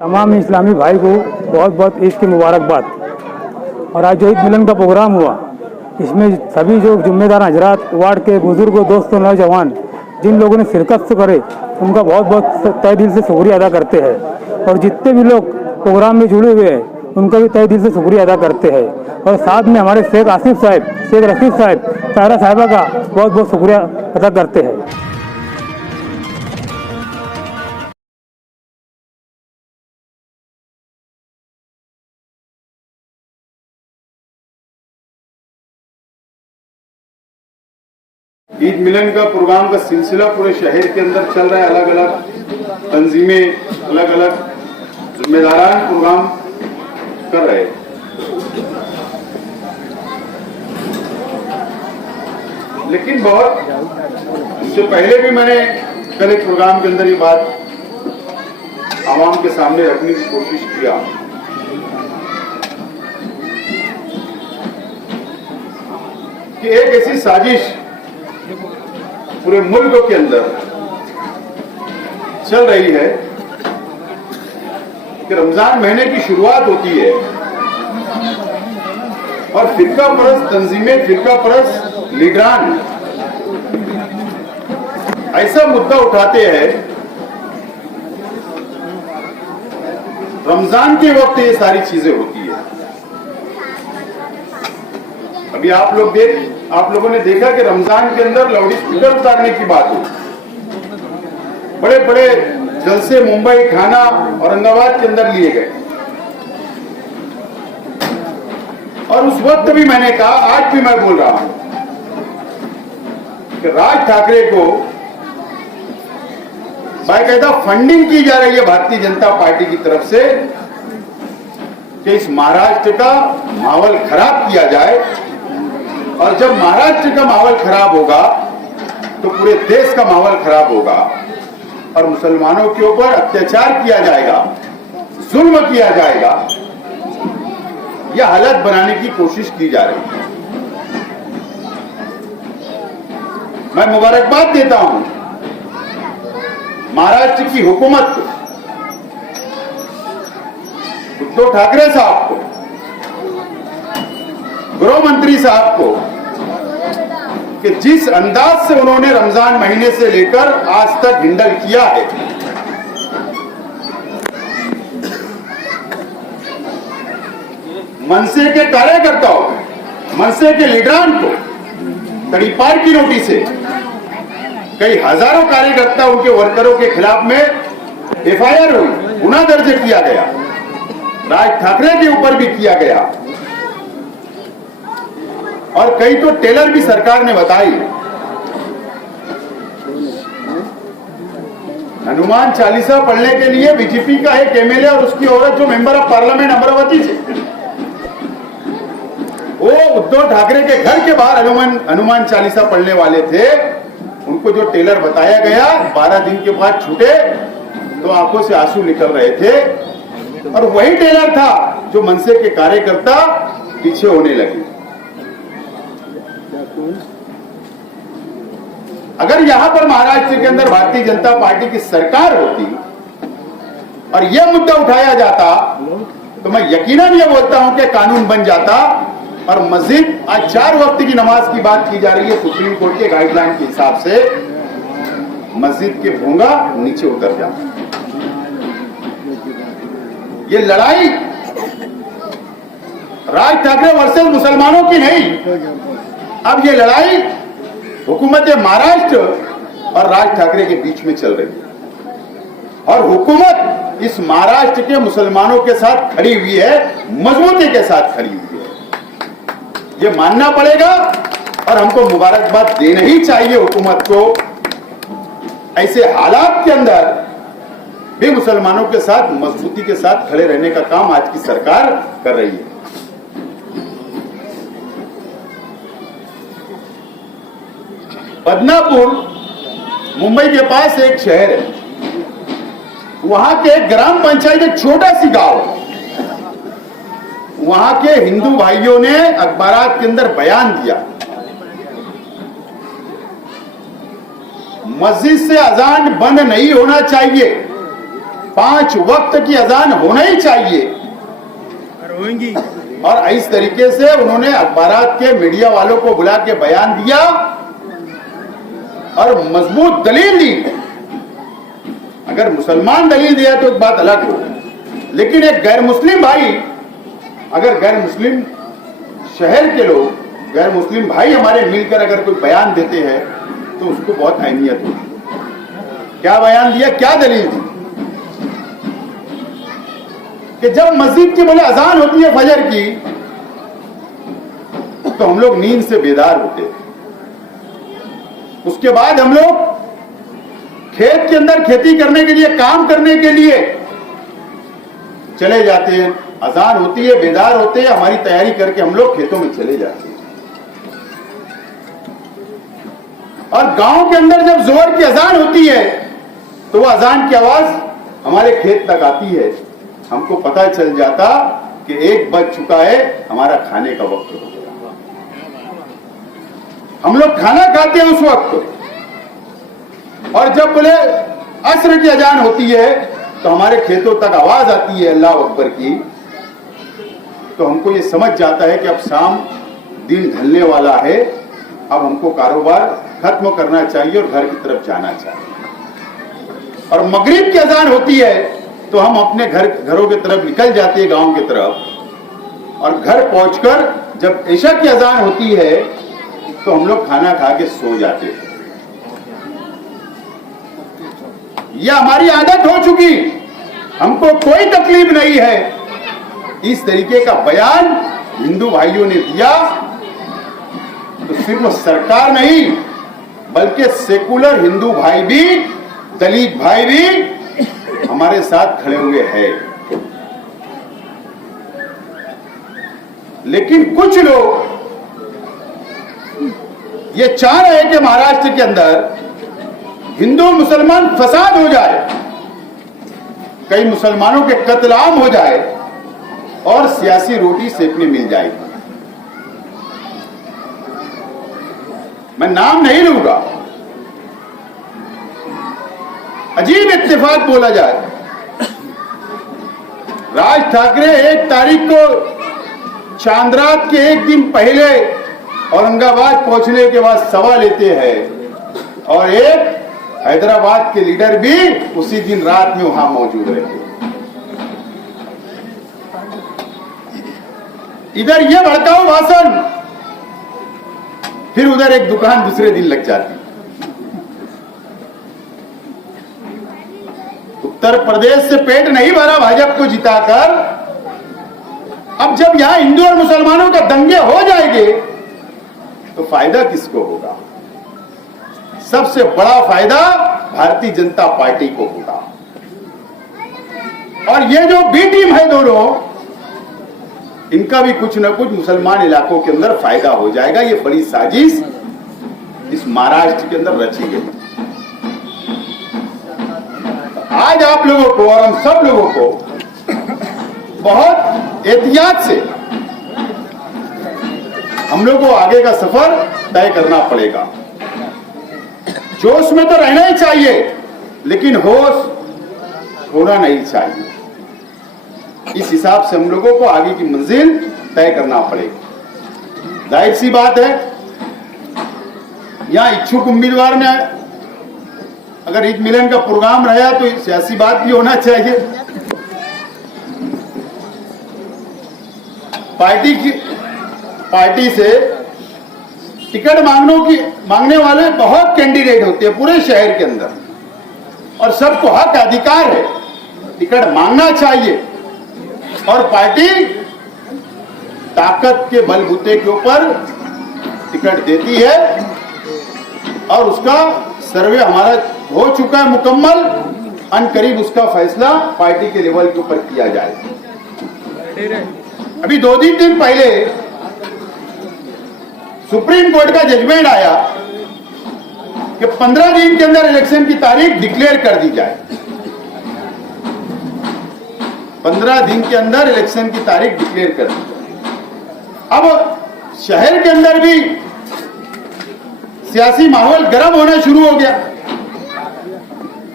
तमाम इस्लामी भाई को बहुत बहुत ईद की मुबारकबाद। और आज जो ईद मिलन का प्रोग्राम हुआ, इसमें सभी जो जिम्मेदार हजरात, वार्ड के बुजुर्ग, दोस्तों, नौजवान जिन लोगों ने शिरकत करे, उनका बहुत बहुत तहे दिल से शुक्रिया अदा करते हैं। और जितने भी लोग प्रोग्राम में जुड़े हुए हैं, उनका भी तहे दिल से शुक्रिया अदा करते हैं। और साथ में हमारे शेख आसिफ साहब, शेख रशीद साहब, तारा साहिबा का बहुत बहुत शुक्रिया अदा करते हैं। ईद मिलन का प्रोग्राम का सिलसिला पूरे शहर के अंदर चल रहा है। अलग अलग तंजीमें, अलग अलग जिम्मेदारान प्रोग्राम कर रहे हैं। लेकिन बहुत इससे पहले भी मैंने कल एक प्रोग्राम के अंदर ये बात आवाम के सामने रखने की कोशिश किया कि एक ऐसी साजिश पूरे मुल्क के अंदर चल रही है कि रमजान महीने की शुरुआत होती है और फिरका परस्त तंजीमें, फिरका परस्त लीडरान ऐसा मुद्दा उठाते हैं। रमजान के वक्त ये सारी चीजें होती है। अभी आप लोगों ने देखा कि रमजान के अंदर लाउड स्पीकर उतारने की बात हुई। बड़े बड़े जलसे मुंबई, ठाणा, औरंगाबाद के अंदर लिए गए। और उस वक्त भी मैंने कहा, आज भी मैं बोल रहा हूं कि राज ठाकरे को बाकायदा फंडिंग की जा रही है भारतीय जनता पार्टी की तरफ से कि इस महाराष्ट्र का माहौल खराब किया जाए। और जब महाराष्ट्र का माहौल खराब होगा तो पूरे देश का माहौल खराब होगा और मुसलमानों के ऊपर अत्याचार किया जाएगा, जुल्म किया जाएगा। यह हालत बनाने की कोशिश की जा रही है। मैं मुबारकबाद देता हूं महाराष्ट्र की हुकूमत को, उद्धव ठाकरे साहब को, गृह मंत्री साहब को कि जिस अंदाज से उन्होंने रमजान महीने से लेकर आज तक हैंडल किया है। मनसे के कार्यकर्ताओं, मनसे के लीडरान को तड़ीपार की नोटिस है। कई हजारों कार्यकर्ता, उनके वर्करों के खिलाफ में एफआईआर हुई, गुना दर्ज किया गया, राज ठाकरे के ऊपर भी किया गया। और कई तो टेलर भी सरकार ने बताई। हनुमान चालीसा पढ़ने के लिए बीजेपी का एक एमएलए और उसकी औरत जो मेंबर ऑफ पार्लियामेंट अमरावती से, वो उद्धव ठाकरे के घर के बाहर हनुमान चालीसा पढ़ने वाले थे। उनको जो टेलर बताया गया, 12 दिन के बाद छूटे तो आंखों से आंसू निकल रहे थे। और वही टेलर था जो मनसे के कार्यकर्ता पीछे होने लगे। अगर यहां पर महाराष्ट्र के अंदर भारतीय जनता पार्टी की सरकार होती और यह मुद्दा उठाया जाता तो मैं यकीनन यह बोलता हूं कि कानून बन जाता और मस्जिद, आज 4 वक्त की नमाज की बात की जा रही है सुप्रीम कोर्ट के गाइडलाइन के हिसाब से, मस्जिद के भूंगा नीचे उतर जाता। ये लड़ाई राज ठाकरे वर्सेस मुसलमानों की नहीं, अब ये लड़ाई हुकूमत महाराष्ट्र और राज ठाकरे के बीच में चल रही है। और हुकूमत इस महाराष्ट्र के मुसलमानों के साथ खड़ी हुई है, मजबूती के साथ खड़ी हुई है। ये मानना पड़ेगा और हमको मुबारकबाद देना ही चाहिए हुकूमत को। ऐसे हालात के अंदर भी मुसलमानों के साथ मजबूती के साथ खड़े रहने का काम आज की सरकार कर रही है। बदनापुर मुंबई के पास एक शहर है, वहां के एक ग्राम पंचायत, एक छोटा सी गांव, वहां के हिंदू भाइयों ने अखबारात के अंदर बयान दिया, मस्जिद से अजान बंद नहीं होना चाहिए। 5 वक्त की अजान होना ही चाहिए। और इस तरीके से उन्होंने अखबारात के मीडिया वालों को बुला के बयान दिया और मजबूत दलील दी। अगर मुसलमान दलील दिया तो एक बात अलग हो, लेकिन एक गैर मुस्लिम भाई, अगर गैर मुस्लिम शहर के लोग, गैर मुस्लिम भाई हमारे मिलकर अगर कोई बयान देते हैं तो उसको बहुत अहमियत होती। क्या बयान दिया, क्या दलील दी कि जब मस्जिद की बोले अजान होती है फजर की तो हम लोग नींद से बेदार होते हैं। उसके बाद हम लोग खेत के अंदर खेती करने के लिए, काम करने के लिए चले जाते हैं। अजान होती है, बेदार होते हैं, हमारी तैयारी करके हम लोग खेतों में चले जाते हैं। और गांव के अंदर जब जोहर की अजान होती है तो वह अजान की आवाज हमारे खेत तक आती है। हमको पता चल जाता कि 1 बज चुका है, हमारा खाने का वक्त हो गया। हम लोग खाना खाते हैं उस वक्त। और जब बोले असर की अजान होती है तो हमारे खेतों तक आवाज आती है अल्लाह अकबर की, तो हमको ये समझ जाता है कि अब शाम दिन ढलने वाला है, अब हमको कारोबार खत्म करना चाहिए और घर की तरफ जाना चाहिए। और मगरिब की अजान होती है तो हम अपने घरों की तरफ निकल जाते हैं, गांव की तरफ। और घर पहुंचकर जब ईशा की अजान होती है तो हम लोग खाना खा के सो जाते हैं। यह हमारी आदत हो चुकी, हमको कोई तकलीफ नहीं है। इस तरीके का बयान हिंदू भाइयों ने दिया तो सिर्फ सरकार नहीं बल्कि सेकुलर हिंदू भाई भी, दलित भाई भी हमारे साथ खड़े हुए हैं। लेकिन कुछ लोग ये चाह रहे हैं कि महाराष्ट्र के अंदर हिंदू मुसलमान फसाद हो जाए, कई मुसलमानों के कत्लेआम हो जाए और सियासी रोटी सेकने मिल जाएगी। मैं नाम नहीं लूंगा, अजीब इत्तेफाक बोला जाए। राज ठाकरे 1 तारीख को चांद्रात के 1 दिन पहले औरंगाबाद पहुंचने के बाद सभा लेते हैं और एक हैदराबाद के लीडर भी उसी दिन रात में वहां मौजूद रहते। इधर ये भड़काऊ भाषण, फिर उधर एक दुकान दूसरे दिन लग जाती। उत्तर प्रदेश से पेट नहीं भरा भाजपा को जिताकर, अब जब यहां हिंदू और मुसलमानों का दंगे हो जाएंगे तो फायदा किसको होगा? सबसे बड़ा फायदा भारतीय जनता पार्टी को होगा। और ये जो बी टीम है दोनों, इनका भी कुछ न कुछ मुसलमान इलाकों के अंदर फायदा हो जाएगा। ये बड़ी साजिश इस महाराष्ट्र के अंदर रची गई। आज आप लोगों को और हम सब लोगों को बहुत एहतियात से हम लोग को आगे का सफर तय करना पड़ेगा। जोश में तो रहना ही चाहिए, लेकिन होश खोना नहीं चाहिए। इस हिसाब से हम लोगों को आगे की मंजिल तय करना पड़ेगा। जाहिर सी बात है, यहां इच्छुक उम्मीदवार ने अगर ईद मिलन का प्रोग्राम रहा तो सियासी बात भी होना चाहिए। पार्टी से टिकट मांगने वाले बहुत कैंडिडेट होते हैं पूरे शहर के अंदर, और सबको हक अधिकार है, टिकट मांगना चाहिए। और पार्टी ताकत के बलबूते के ऊपर टिकट देती है और उसका सर्वे हमारा हो चुका है मुकम्मल। अनकरीब उसका फैसला पार्टी के लेवल के ऊपर किया जाएगा। अभी 2-3 दिन पहले सुप्रीम कोर्ट का जजमेंट आया कि 15 दिन के अंदर इलेक्शन की तारीख डिक्लेयर कर दी जाए। 15 दिन के अंदर इलेक्शन की तारीख डिक्लेयर कर दी जाए। अब शहर के अंदर भी सियासी माहौल गर्म होना शुरू हो गया,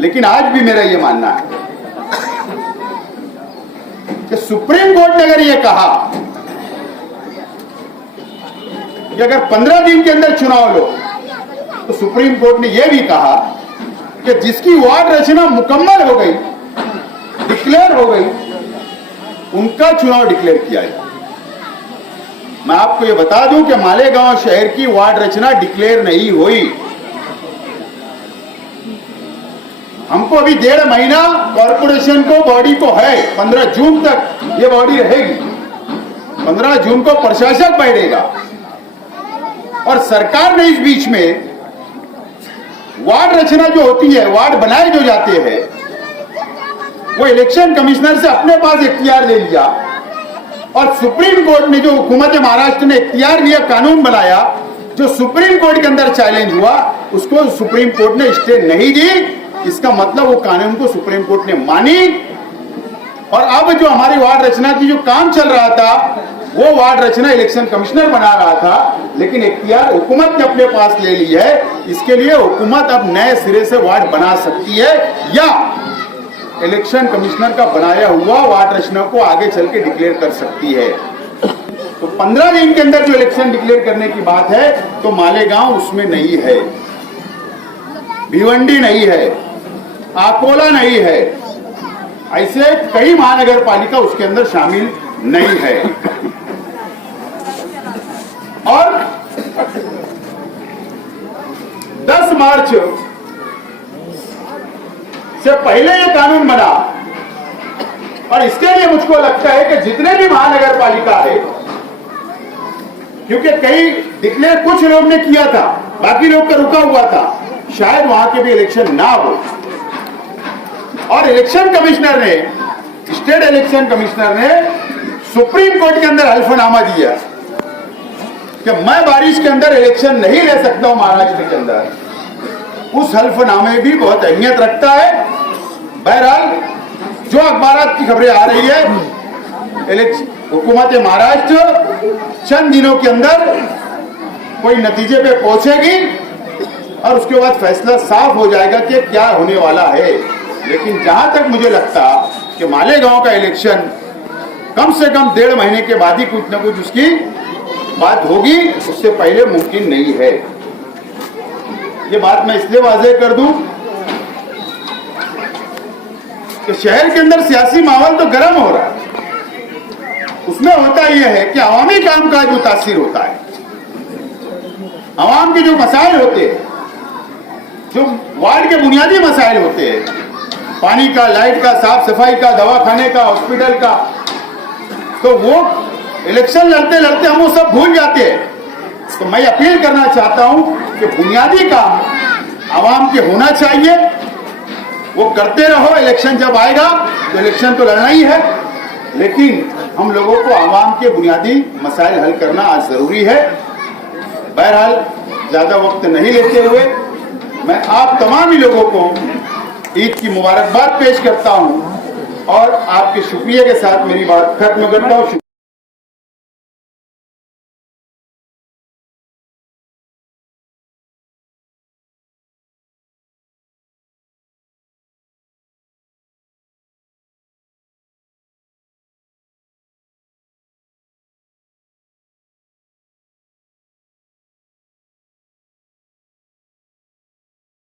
लेकिन आज भी मेरा यह मानना है कि सुप्रीम कोर्ट ने अगर यह कहा कि अगर 15 दिन के अंदर चुनाव लो, तो सुप्रीम कोर्ट ने यह भी कहा कि जिसकी वार्ड रचना मुकम्मल हो गई, डिक्लेयर हो गई, उनका चुनाव डिक्लेयर किया जाए। मैं आपको यह बता दूं कि मालेगांव शहर की वार्ड रचना डिक्लेयर नहीं हुई। हमको अभी 1.5 महीना कॉर्पोरेशन को बॉडी को है, 15 जून तक ये बॉडी रहेगी। 15 जून को प्रशासक बैठेगा और सरकार ने इस बीच में वार्ड रचना जो होती है, वार्ड बनाए जो जाते हैं, वो इलेक्शन कमिश्नर से अपने पास इख्तियार ले लिया और सुप्रीम कोर्ट ने जो हुकूमत महाराष्ट्र ने इख्तियार लिया, कानून बनाया, जो सुप्रीम कोर्ट के अंदर चैलेंज हुआ, उसको सुप्रीम कोर्ट ने स्टे नहीं दी। इसका मतलब वो कानून को सुप्रीम कोर्ट ने मानी और अब जो हमारी वार्ड रचना की जो काम चल रहा था, वो वार्ड रचना इलेक्शन कमिश्नर बना रहा था, लेकिन इख्तियार हुकूमत ने अपने पास ले ली है। इसके लिए हुकूमत अब नए सिरे से वार्ड बना सकती है या इलेक्शन कमिश्नर का बनाया हुआ वार्ड रचना को आगे चल के डिक्लेयर कर सकती है। तो 15 दिन के अंदर जो इलेक्शन डिक्लेयर करने की बात है, तो मालेगांव उसमें नहीं है, भिवंडी नहीं है, अकोला नहीं है, ऐसे कई महानगर पालिका उसके अंदर शामिल नहीं है। और 10 मार्च से पहले ये कानून बना और इसके लिए मुझको लगता है कि जितने भी महानगर पालिका है, क्योंकि कई डिक्लेयर कुछ लोग ने किया था, बाकी लोग का रुका हुआ था, शायद वहां के भी इलेक्शन ना हो। और इलेक्शन कमिश्नर ने, स्टेट इलेक्शन कमिश्नर ने सुप्रीम कोर्ट के अंदर हल्फनामा दिया कि मैं बारिश के अंदर इलेक्शन नहीं ले सकता हूं महाराष्ट्र के अंदर। उस हल्फनामे भी बहुत अहमियत रखता है। बहरहाल जो अखबारात की खबरें आ रही है, हुकूमत महाराष्ट्र चंद दिनों के अंदर कोई नतीजे पे पहुंचेगी और उसके बाद फैसला साफ हो जाएगा कि क्या होने वाला है। लेकिन जहां तक मुझे लगता कि मालेगांव का इलेक्शन कम से कम 1.5 महीने के बाद ही कुछ न कुछ उसकी बात होगी, उससे पहले मुमकिन नहीं है। ये बात मैं इसलिए वाज़ेह कर दूं कि शहर के अंदर सियासी माहौल तो गर्म हो रहा है। उसमें होता यह है कि अवामी कामकाज मुतासिर होता है। अवाम के जो मसाइल होते हैं, जो वार्ड के बुनियादी मसाइल होते हैं, पानी का, लाइट का, साफ सफाई का, दवाखाने का, हॉस्पिटल का, तो वो इलेक्शन लड़ते लड़ते हम वो सब भूल जाते हैं। तो मैं अपील करना चाहता हूं कि बुनियादी काम आवाम के होना चाहिए, वो करते रहो। इलेक्शन जब आएगा तो इलेक्शन तो लड़ना ही है, लेकिन हम लोगों को आवाम के बुनियादी मसाइल हल करना आज जरूरी है। बहरहाल ज्यादा वक्त नहीं लेते हुए मैं आप तमाम ही लोगों को ईद की मुबारकबाद पेश करता हूं और आपके शुक्रिया के साथ मेरी बात खत्म करता हूं।